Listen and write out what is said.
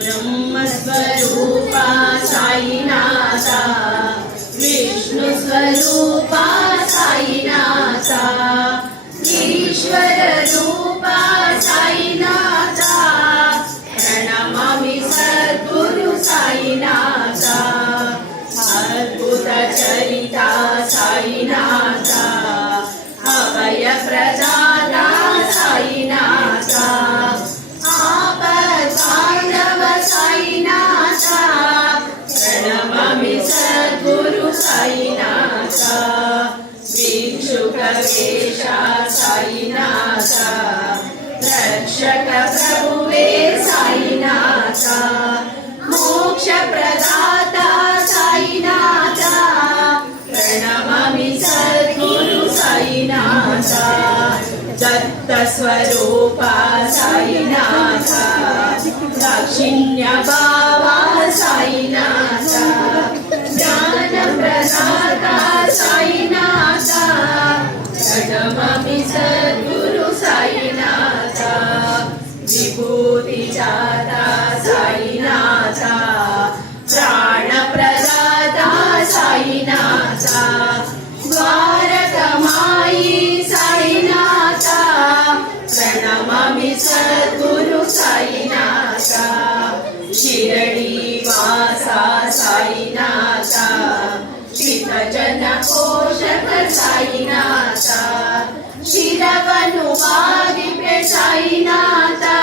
ब्रह्मस्वरूपा साईनाथा, विष्णुस्वरूपा साईनाथा, ईश्वररूपा साईनाथा, प्रणमामि सद्गुरु साईनाथा, अद्भुतचरिता साईनाथा, अभयप्रदाता साईनाथा, आपद्बान्धव साईनाथा, प्रणमामि सद्गुरु साईनाथा, भिक्षुकवेषा साईनाथा, रक्षक प्रभुवे साईनाथा, मोक्षप्रदाता साईनाथा, प्रणमामि सद्गुरु साईनाथा, दत्तस्वरूपा साईनाथा, दाक्षिण्यभावा साईनाथा, ज्ञानप्रदाता साईनाथा, प्रणमामि सद्गुरु साईनाथा, विभूतिजाता साईनाथा, प्राणप्रदाता साईनाथा, द्वारकमायी साईनाथा, प्रणमामि सद्गुरु साईनाथा, शिरडीवासा साईनाथा, चित्तजनपोषक साईनाथा, शिरवनुवादिप्य साईनाथा,